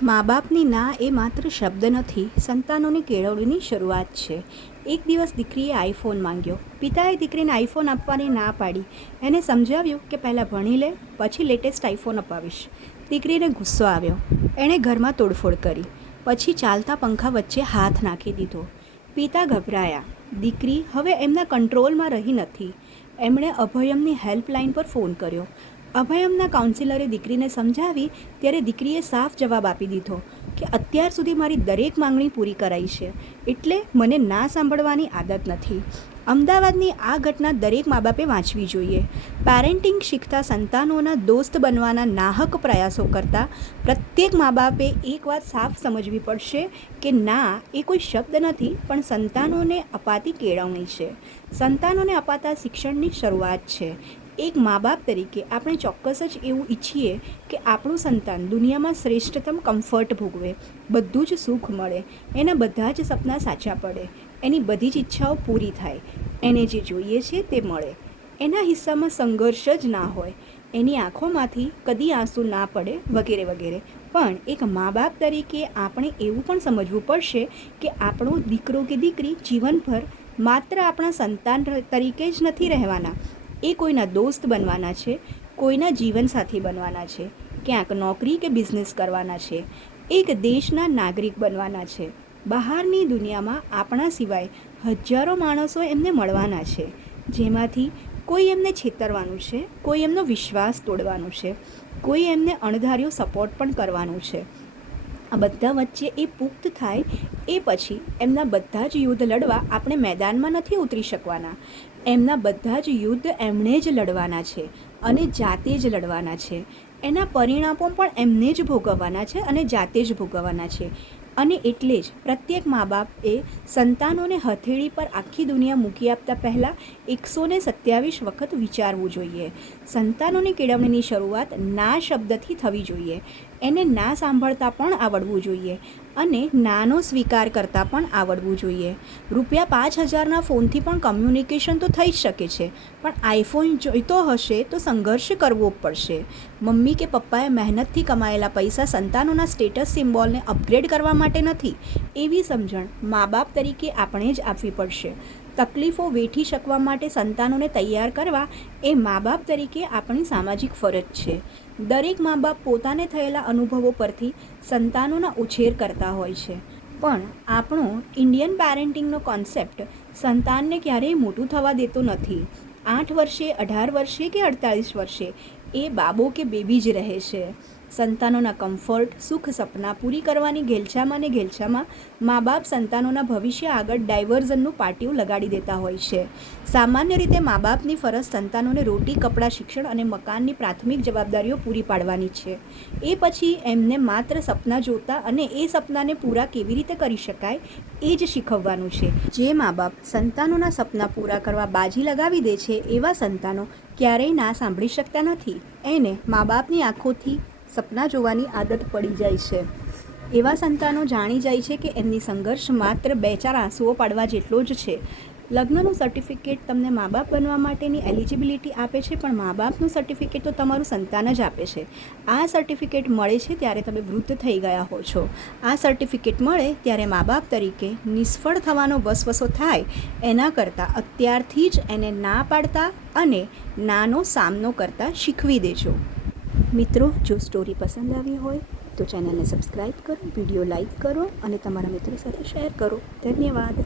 મા બાપની ના એ માત્ર શબ્દ નથી, સંતાનોની કેળવણીની શરૂઆત છે. એક દિવસ દીકરીએ આઈફોન માંગ્યો. પિતાએ દીકરીને આઈફોન આપવાની ના પાડી. એને સમજાવ્યું કે પહેલાં ભણી લે, પછી લેટેસ્ટ આઈફોન અપાવીશ. દીકરીને ગુસ્સો આવ્યો. એણે ઘરમાં તોડફોડ કરી. પછી ચાલતા પંખા વચ્ચે હાથ નાખી દીધો. પિતા ગભરાયા. દીકરી હવે એમના કંટ્રોલમાં રહી નથી. એમણે અભયમની હેલ્પલાઇન પર ફોન કર્યો. અભયમના કાઉન્સિલરે દીકરીને સમજાવી ત્યારે દીકરીએ સાફ જવાબ આપી દીધો કે અત્યાર સુધી મારી દરેક માંગણી પૂરી કરાઈ છે, એટલે મને ના સાંભળવાની આદત નથી. અમદાવાદની આ ઘટના દરેક મા બાપે વાંચવી જોઈએ. પેરેન્ટિંગ શીખતા સંતાનોના દોસ્ત બનવાના નાહક પ્રયાસો કરતાં પ્રત્યેક મા બાપે એક વાત સાફ સમજવી પડશે કે ના એ કોઈ શબ્દ નથી, પણ સંતાનોને અપાતી કેળવણી છે, સંતાનોને અપાતા શિક્ષણની શરૂઆત છે. એક મા બાપ તરીકે આપણે ચોક્કસ જ એવું ઈચ્છીએ કે આપણું સંતાન દુનિયામાં શ્રેષ્ઠતમ કમ્ફર્ટ ભોગવે, બધું જ સુખ મળે, એના બધા જ સપના સાચા પડે, એની બધી જ ઈચ્છાઓ પૂરી થાય, એને જે જોઈએ છે તે મળે, એના હિસ્સામાં સંઘર્ષ જ ના હોય, એની આંખોમાંથી કદી આંસુ ના પડે, વગેરે વગેરે. પણ એક મા બાપ તરીકે આપણે એવું પણ સમજવું પડશે કે આપણો દીકરો કે દીકરી જીવનભર માત્ર આપણા સંતાન તરીકે જ નથી રહેવાના, એ કોઈના દોસ્ત બનવાના છે, કોઈના જીવનસાથી બનવાના છે, ક્યાંક નોકરી કે બિઝનેસ કરવાના છે, એક દેશના નાગરિક બનવાના છે. બહારની દુનિયામાં આપણા સિવાય હજારો માણસો એમને મળવાના છે, જેમાંથી કોઈ એમને છેતરવાનું છે, કોઈ એમનો વિશ્વાસ તોડવાનું છે, કોઈ એમને અણધાર્યો સપોર્ટ પણ કરવાનું છે. આ બધા વચ્ચે એ પુખ્ત થાય એ પછી એમના બધા જ યુદ્ધ લડવા આપણે મેદાનમાં નથી ઉતરી શકવાના. એમના બધા જ યુદ્ધ એમણે જ લડવાના છે અને જાતે જ લડવાના છે. એના પરિણામો પણ એમને જ ભોગવવાના છે અને જાતે જ ભોગવવાના છે. અને એટલે જ પ્રત્યેક મા બાપે સંતાનોને હથેળી પર આખી દુનિયા મૂકી આપતા પહેલાં 127 વખત વિચારવું જોઈએ. સંતાનોની કેળવણીની શરૂઆત ના શબ્દથી થવી જોઈએ. એને ના સાંભળતા પણ આવડવું જોઈએ અને નાનો સ્વીકાર કરતાં પણ આવડવું જોઈએ. ₹5000ના ફોનથી પણ કમ્યુનિકેશન તો થઈ જ શકે છે, પણ આઈફોન જોઈતો હશે તો સંઘર્ષ કરવો પડશે. મમ્મી કે પપ્પાએ મહેનતથી કમાયેલા પૈસા સંતાનોના સ્ટેટસ સિમ્બોલને અપગ્રેડ કરવા માટે નથી, એવી સમજણ મા બાપ તરીકે આપણે જ આપવી પડશે. તકલીફો વેઠી શકવા માટે સંતાનોને તૈયાર કરવા એ મા બાપ તરીકે આપણી સામાજિક ફરજ છે. દરેક મા બાપ પોતાને થયેલા અનુભવો પરથી સંતાનોના ઉછેર કરતા હોય છે, પણ આપણો ઇન્ડિયન પેરેન્ટિંગનો કોન્સેપ્ટ સંતાનને ક્યારેય મોટું થવા દેતો નથી. 8 વર્ષે, 18 વર્ષે કે 48 વર્ષે એ બાબો કે બેબી જ રહે છે. સંતાનોના કમ્ફર્ટ, સુખ, સપના પૂરી કરવાની ઘેલછામાં ને ઘેલછામાં મા બાપ સંતાનોના ભવિષ્ય આગળ ડાયવર્ઝનનું પાટિયું લગાડી દેતા હોય છે. સામાન્ય રીતે મા બાપની ફરજ સંતાનોને રોટી, કપડાં, શિક્ષણ અને મકાનની પ્રાથમિક જવાબદારીઓ પૂરી પાડવાની છે. એ પછી એમને માત્ર સપના જોતા અને એ સપનાને પૂરા કેવી રીતે કરી શકાય એ જ શીખવવાનું છે. જે મા બાપ સંતાનોના સપના પૂરા કરવા બાજી લગાવી દે છે, એવા સંતાનો ક્યારેય ના સાંભળી શકતા નથી. એને મા બાપની આંખોથી સપના જોવાની આદત પડી જાય છે. એવા સંતાનો જાણી જાય છે કે એમની સંઘર્ષ માત્ર 2-4 આંસુઓ પાડવા જેટલો જ છે. લગ્નનું સર્ટિફિકેટ તમને મા બાપ બનવા માટેની એલિજિબિલિટી આપે છે, પણ મા બાપનું સર્ટિફિકેટ તો તમારું સંતાન જ આપે છે. આ સર્ટિફિકેટ મળે છે ત્યારે તમે વૃદ્ધ થઈ ગયા હો છો. આ સર્ટિફિકેટ મળે ત્યારે મા બાપ તરીકે નિષ્ફળ થવાનો વસવસો થાય, એના કરતાં અત્યારથી જ એને ના પાડતા અને નાનો સામનો કરતાં શીખવી દેજો. મિત્રો, જો સ્ટોરી પસંદ આવી હોય તો ચેનલને સબસ્ક્રાઈબ કરો, વિડીયો લાઈક કરો અને તમારા મિત્રો સાથે શેર કરો. ધન્યવાદ.